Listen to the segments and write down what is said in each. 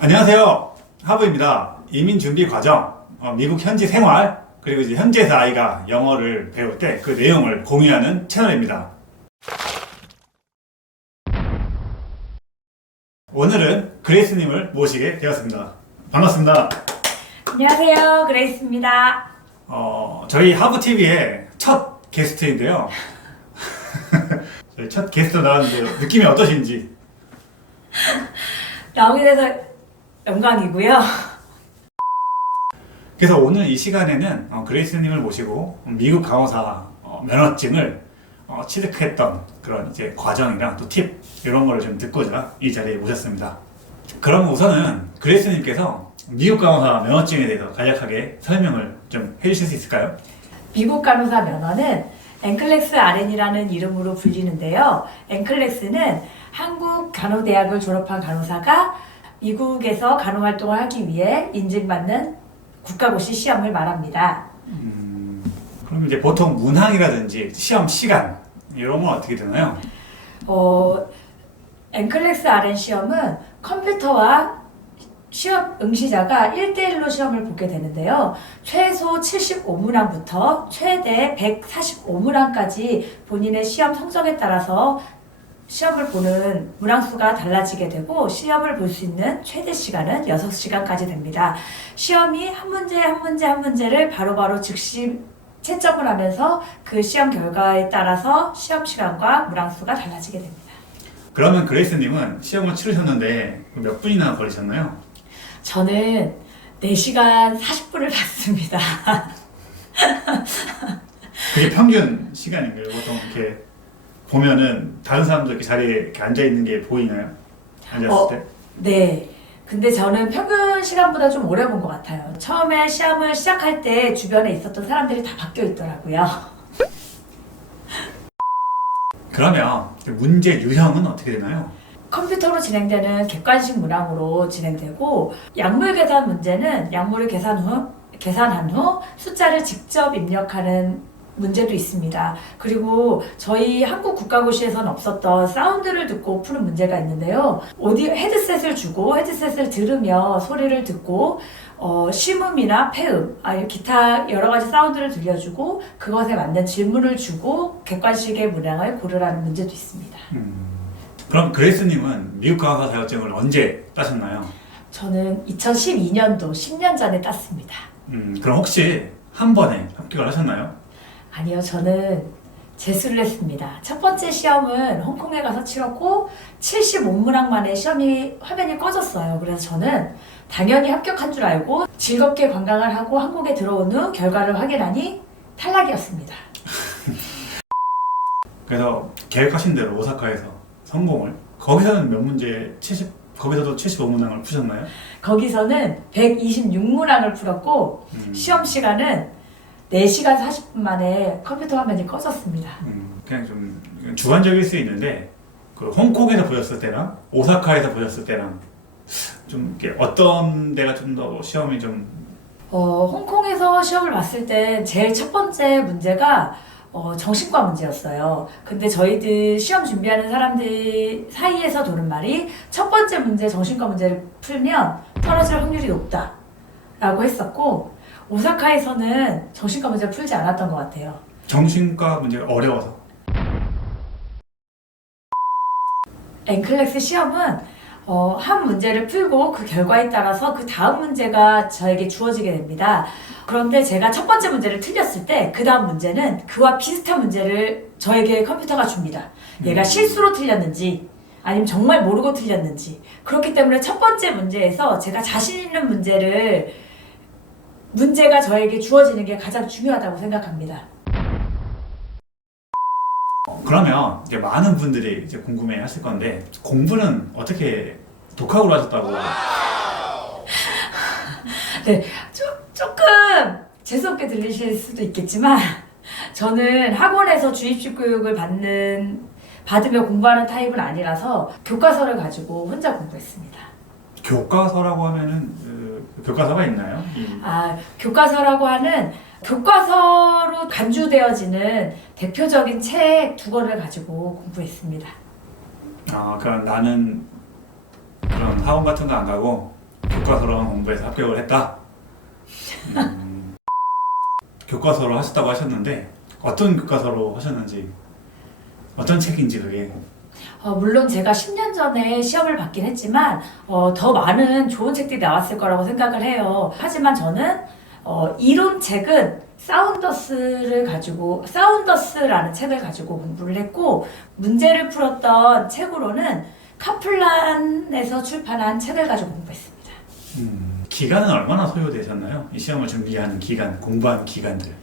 안녕하세요. 하부입니다. 이민 준비 과정, 미국 현지 생활, 그리고 이제 현지에서 아이가 영어를 배울 때 그 내용을 공유하는 채널입니다. 오늘은 그레이스님을 모시게 되었습니다. 반갑습니다. 안녕하세요, 그레이스입니다. 저희 하부TV의 첫 게스트인데요. 저희 첫 게스트 나왔는데 느낌이 어떠신지? 나오게 돼서 영광이고요. 그래서 오늘 이 시간에는 그레이스님을 모시고 미국 강호사 면허증을 취득했던 그런 이제 과정이랑 또 팁 이런 거를 좀 듣고자 이 자리에 모셨습니다. 그럼 우선은 그레이스님께서 미국 강호사 면허증에 대해서 간략하게 설명을 좀 해주실 수 있을까요? 미국 간호사 면허는 NCLEX RN이라는 이름으로 불리는데요. NCLEX는 한국 간호대학을 졸업한 간호사가 미국에서 간호 활동을 하기 위해 인증받는 국가고시 시험을 말합니다. 그럼 이제 보통 문항이라든지 시험 시간 이런 건 어떻게 되나요? NCLEX RN 시험은 컴퓨터와 시험 응시자가 1대1로 시험을 보게 되는데요. 최소 75문항부터 최대 145문항까지 본인의 시험 성적에 따라서 시험을 보는 문항수가 달라지게 되고 시험을 볼 수 있는 최대 시간은 6시간까지 됩니다. 시험이 한 문제를 바로바로 즉시 채점을 하면서 그 시험 결과에 따라서 시험 시간과 문항수가 달라지게 됩니다. 그러면 그레이스님은 시험을 치르셨는데 몇 분이나 걸리셨나요? 저는 4시간 40분을 받습니다. 그게 평균 시간인가요? 보통 이렇게 보면은 다른 사람도 이렇게 자리에 이렇게 앉아 있는 게 보이나요? 앉았을 때? 네. 근데 저는 평균 시간보다 좀 오래 본 것 같아요. 처음에 시험을 시작할 때 주변에 있었던 사람들이 다 바뀌어 있더라고요. 그러면 문제 유형은 어떻게 되나요? 컴퓨터로 진행되는 객관식 문항으로 진행되고 약물 계산 문제는 약물을 계산한 후 숫자를 직접 입력하는 문제도 있습니다. 그리고 저희 한국 국가고시에서는 없었던 사운드를 듣고 푸는 문제가 있는데요. 오디오 헤드셋을 주고 헤드셋을 들으며 소리를 듣고 심음이나 폐음, 기타 여러 가지 사운드를 들려주고 그것에 맞는 질문을 주고 객관식의 문항을 고르라는 문제도 있습니다. 그럼 그레이스님은 미국 강호사 자격증을 언제 따셨나요? 저는 2012년도 10년 전에 땄습니다. 그럼 혹시 한 번에 합격을 하셨나요? 아니요, 저는 재수를 했습니다. 첫 번째 시험은 홍콩에 가서 치렀고 75문항 만에 화면이 꺼졌어요. 그래서 저는 당연히 합격한 줄 알고 즐겁게 관광을 하고 한국에 들어온 후 결과를 확인하니 탈락이었습니다. 그래서 계획하신 대로 오사카에서 성공을 거기서는 몇 문제 거기서도 75문항을 푸셨나요? 거기서는 126문항을 풀었고 시험 시간은 4시간 40분 만에 컴퓨터 화면이 꺼졌습니다. 그냥 좀 주관적일 수 있는데 그 홍콩에서 보셨을 때랑 오사카에서 보셨을 때랑 좀 이렇게 어떤 데가 좀 더 시험이 좀 홍콩에서 시험을 봤을 때 제일 첫 번째 문제가 정신과 문제였어요. 근데 저희들 시험 준비하는 사람들 사이에서 도는 말이 첫 번째 문제 정신과 문제를 풀면 떨어질 확률이 높다 라고 했었고 오사카에서는 정신과 문제를 풀지 않았던 것 같아요. 정신과 문제가 어려워서 NCLEX 시험은 한 문제를 풀고 그 결과에 따라서 그 다음 문제가 저에게 주어지게 됩니다. 그런데 제가 첫 번째 문제를 틀렸을 때 그 다음 문제는 그와 비슷한 문제를 저에게 컴퓨터가 줍니다. 얘가 실수로 틀렸는지 아니면 정말 모르고 틀렸는지. 그렇기 때문에 첫 번째 문제에서 제가 자신 있는 문제가 저에게 주어지는 게 가장 중요하다고 생각합니다. 그러면 이제 많은 분들이 이제 궁금해 하실 건데 공부는 어떻게 독학으로 하셨다고? 네, 조금 재수없게 들리실 수도 있겠지만 저는 학원에서 주입식 교육을 받으며 공부하는 타입은 아니라서 교과서를 가지고 혼자 공부했습니다. 교과서라고 하면은 교과서가 있나요? 교과서라고 하는 교과서로 간주되어지는 대표적인 책 2권을 가지고 공부했습니다. 그럼 나는 그런 학원 같은 거 안 가고 교과서로만 공부해서 합격을 했다. 교과서로 하셨다고 하셨는데 어떤 교과서로 하셨는지, 어떤 책인지 그게. 물론 제가 10년 전에 시험을 받긴 했지만 더 많은 좋은 책들이 나왔을 거라고 생각을 해요. 하지만 저는 이론책은 사운더스라는 책을 가지고 공부를 했고, 문제를 풀었던 책으로는 카플란에서 출판한 책을 가지고 공부했습니다. 기간은 얼마나 소요되셨나요? 이 시험을 준비하는 기간, 공부하는 기간들.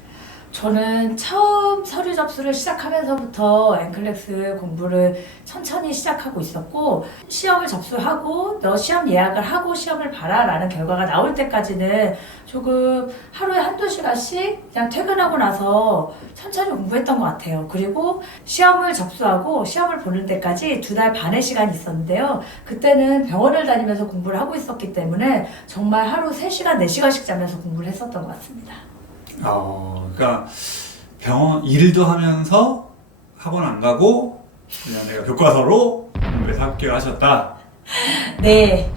저는 처음 서류 접수를 시작하면서부터 엔클렉스 공부를 천천히 시작하고 있었고, 시험을 접수하고 너 시험 예약을 하고 시험을 봐라 라는 결과가 나올 때까지는 조금 하루에 한두 시간씩 그냥 퇴근하고 나서 천천히 공부했던 것 같아요. 그리고 시험을 접수하고 시험을 보는 때까지 2달 반의 시간이 있었는데요. 그때는 병원을 다니면서 공부를 하고 있었기 때문에 정말 하루 3시간, 4시간씩 자면서 공부를 했었던 것 같습니다. 그러니까 병원 일도 하면서 학원 안 가고 그냥 내가 교과서로 공부해서 합격하셨다. 네.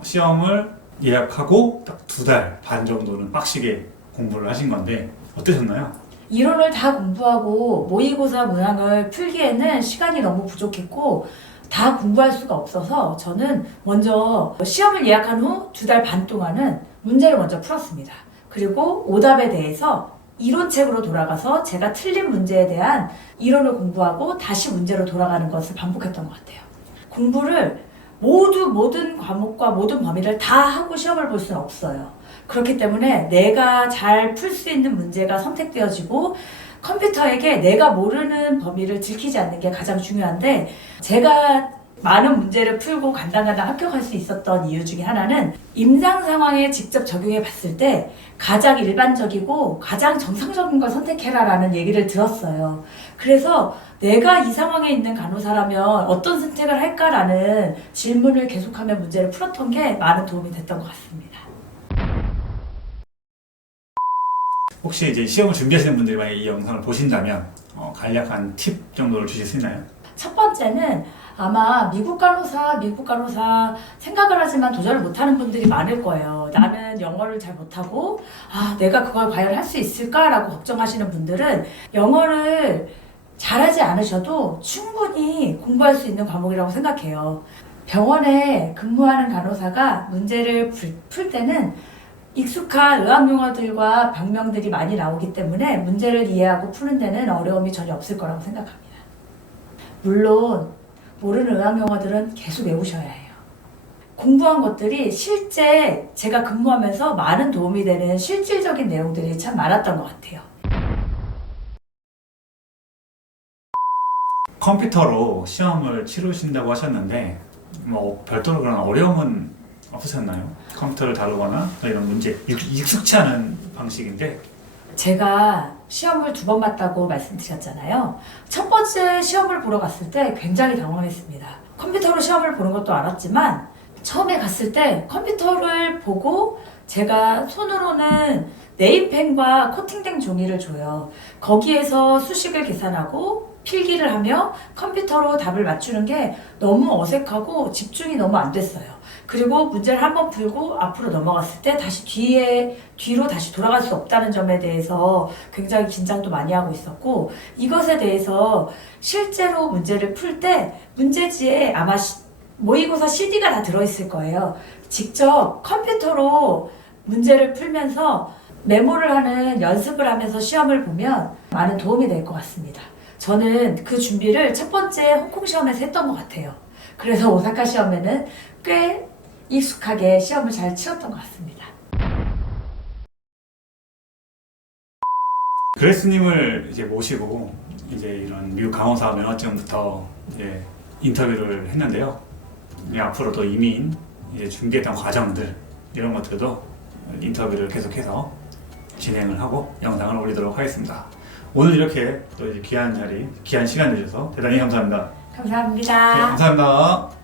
시험을 예약하고 딱 2달 반 정도는 빡시게 공부를 하신 건데 어떠셨나요? 이론을 다 공부하고 모의고사 문항을 풀기에는 시간이 너무 부족했고 다 공부할 수가 없어서 저는 먼저 시험을 예약한 후 2달 반 동안은 문제를 먼저 풀었습니다. 그리고 오답에 대해서 이론책으로 돌아가서 제가 틀린 문제에 대한 이론을 공부하고 다시 문제로 돌아가는 것을 반복했던 것 같아요. 공부를 모든 과목과 모든 범위를 다 하고 시험을 볼 수는 없어요. 그렇기 때문에 내가 잘 풀 수 있는 문제가 선택되어지고 컴퓨터에게 내가 모르는 범위를 들키지 않는 게 가장 중요한데, 제가 많은 문제를 풀고 간당간당 합격할 수 있었던 이유 중에 하나는 임상 상황에 직접 적용해 봤을 때 가장 일반적이고 가장 정상적인 걸 선택해라 라는 얘기를 들었어요. 그래서 내가 이 상황에 있는 간호사라면 어떤 선택을 할까라는 질문을 계속하며 문제를 풀었던 게 많은 도움이 됐던 것 같습니다. 혹시 이제 시험을 준비하시는 분들이 만약에 이 영상을 보신다면 간략한 팁 정도를 주실 수 있나요? 첫 번째는 아마 미국 간호사 생각을 하지만 도전을 못하는 분들이 많을 거예요. 나는 영어를 잘 못하고 내가 그걸 과연 할 수 있을까라고 걱정하시는 분들은 영어를 잘하지 않으셔도 충분히 공부할 수 있는 과목이라고 생각해요. 병원에 근무하는 간호사가 문제를 풀 때는 익숙한 의학 용어들과 병명들이 많이 나오기 때문에 문제를 이해하고 푸는 데는 어려움이 전혀 없을 거라고 생각합니다. 물론 모르는 의학 용어들은 계속 외우셔야 해요. 공부한 것들이 실제 제가 근무하면서 많은 도움이 되는 실질적인 내용들이 참 많았던 것 같아요. 컴퓨터로 시험을 치르신다고 하셨는데 별도로 그런 어려움은 없으셨나요? 컴퓨터를 다루거나 이런 문제, 익숙치 않은 방식인데. 제가 시험을 2번 봤다고 말씀드렸잖아요. 첫 번째 시험을 보러 갔을 때 굉장히 당황했습니다. 컴퓨터로 시험을 보는 것도 알았지만 처음에 갔을 때 컴퓨터를 보고 제가 손으로는 네임펜과 코팅된 종이를 줘요. 거기에서 수식을 계산하고 필기를 하며 컴퓨터로 답을 맞추는 게 너무 어색하고 집중이 너무 안 됐어요. 그리고 문제를 한번 풀고 앞으로 넘어갔을 때 다시 뒤로 다시 돌아갈 수 없다는 점에 대해서 굉장히 긴장도 많이 하고 있었고, 이것에 대해서 실제로 문제를 풀 때 문제지에 아마 모의고사 CD가 다 들어있을 거예요. 직접 컴퓨터로 문제를 풀면서 메모를 하는 연습을 하면서 시험을 보면 많은 도움이 될 것 같습니다. 저는 그 준비를 첫 번째 홍콩 시험에서 했던 것 같아요. 그래서 오사카 시험에는 꽤 익숙하게 시험을 잘 치렀던 것 같습니다. 그레스님을 이제 모시고 이제 이런 미국 간호사 면허증부터 이제 인터뷰를 했는데요. 앞으로도 이민 이제 준비했던 과정들 이런 것들도 인터뷰를 계속해서 진행을 하고 영상을 올리도록 하겠습니다. 오늘 이렇게 또 이제 귀한 시간 내주셔서 대단히 감사합니다. 감사합니다. 네, 감사합니다.